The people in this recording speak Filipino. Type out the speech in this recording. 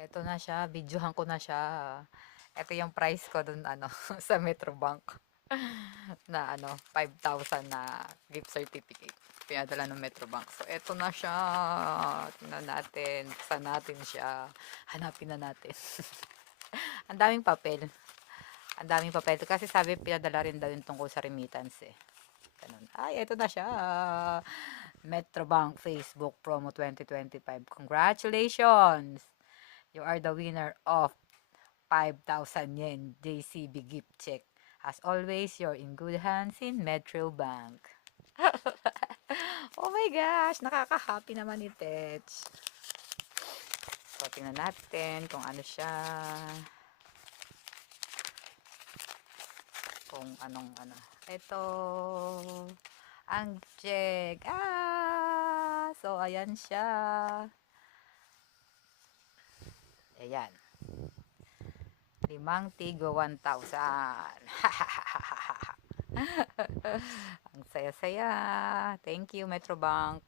Eto na siya, videohan ko na siya. Eto yung price ko dun ano, sa Metrobank na ano, 5,000 na gift certificate. Pinadala ng Metrobank. So, eto na siya. Tingnan natin. Saan natin siya? Hanapin na natin. Ang daming papel. Ang daming papel. Kasi sabi, pinadala rin daw yung tungkol sa remittance eh. Ganun. Ay, eto na siya. Metrobank Facebook Promo 2025. Congratulations! You are the winner of 5,000 yen JCB gift check. As always, you're in good hands in Metro Bank. Oh my gosh, nakaka-happy naman ni Tech. So, tingnan natin kung ano siya. Kung anong ano. Ito, ang check. So, ayan siya. Ayan. 5 tigo 1,000. Ang saya-saya. Thank you, Metrobank.